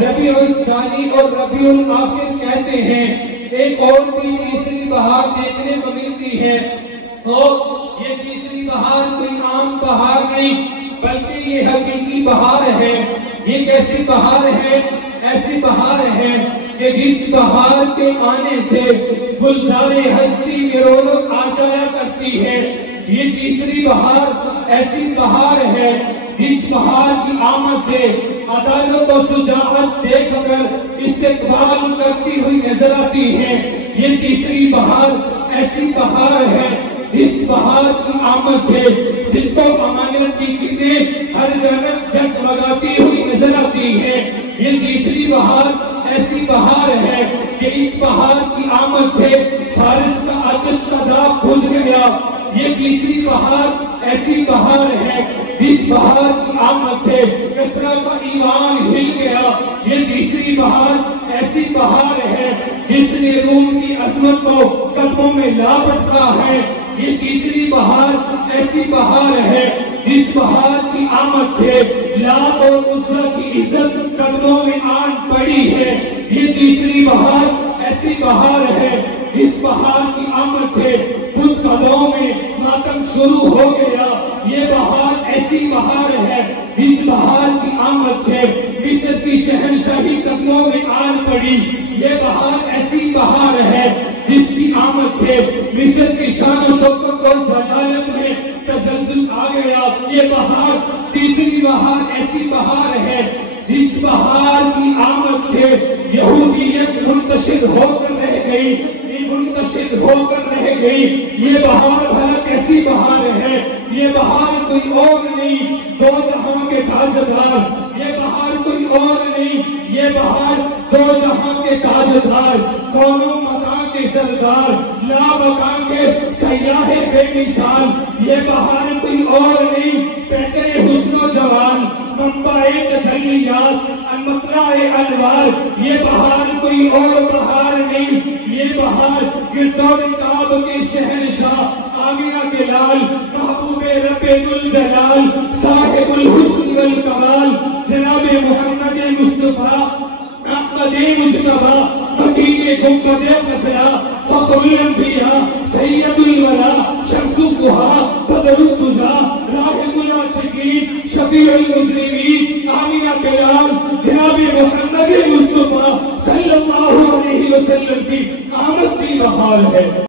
ربیع الثانی اور ربیع الآخر کہتے ہیں۔ ایک اور بھی تیسری بہار دیکھنے کو ملتی ہے، اور یہ تیسری بہار کوئی عام بہار نہیں بلکہ یہ حقیقی بہار ہے۔ یہ کیسی بہار ہے؟ ایسی بہار ہے کہ جس بہار کے آنے سے گلزار ہستی میں رونق آ جایا کرتی ہے۔ یہ تیسری بہار ایسی بہار ہے جس بہار کی آمد سے عدالت و شجاعت دیکھ کر استقبال کرتی ہوئی نظر آتی ہے۔ یہ تیسری بہار ایسی بہار ہے جس بہار کی آمد سے صدق و امانت کی کرنیں ہر جانب جگمگاتی ہوئی نظر آتی ہے۔ یہ تیسری بہار ایسی بہار ہے کہ اس بہار کی آمد سے فارس کا آتش کا داغ بجھ گیا۔ یہ تیسری بہار ایسی بہار ہے جس بہار کی آمد سے کسرا کا ایوان ہل گیا۔ یہ تیسری بہار ایسی بہار ہے جس نے روم کی عظمت کو قدموں میں لاپٹا ہے۔ یہ تیسری بہار ایسی بہار ہے جس بہار کی آمد سے لات اور عزا کی عزت قدموں میں آن پڑی ہے۔ یہ تیسری بہار ایسی بہار ہے جس بہار کی آمد سے خود قدموں میں ماتم شروع ہو گیا۔ یہ بہار ایسی بہار ہے جس بہار کی آمد سے مصر کی شہنشاہی قدموں میں آن پڑی۔ یہ بہار ایسی بہار ہے جس کی آمد سے مصر کی شان و شوکت اور جلالت میں تزلزل آ گیا۔ یہ بہار تیسری بہار ایسی بہار ہے جس بہار کی آمد سے یہودیت منتشر ہو کر رہ گئی، منتشر ہو کر رہ گئی۔ یہ بہار بھلا کیسی بہار ہے؟ یہ بہار کوئی اور نہیں، دو جہاں کے تاجدار۔ یہ بہار کوئی اور نہیں، یہ بہار دو جہاں کے تاجدار، کونوں مکان کے سردار، لا مکان کے سیاح بے مثال۔ یہ بہار کوئی اور نہیں، پیکر حسن و جوان، منبع تجلیات، مطلع انوار۔ یہ بہار کوئی اور بہار نہیں، یہ بہار گردون کعب کے شہنشاہ، آمینہ کے لال، محبوب رب ذوالجلال، صاحب الحسن والکمال، جناب محمد مصطفیٰ احمد مجتبیٰ، مدینہ گنبد خضرا، فخر الانبیاء، سید الورا،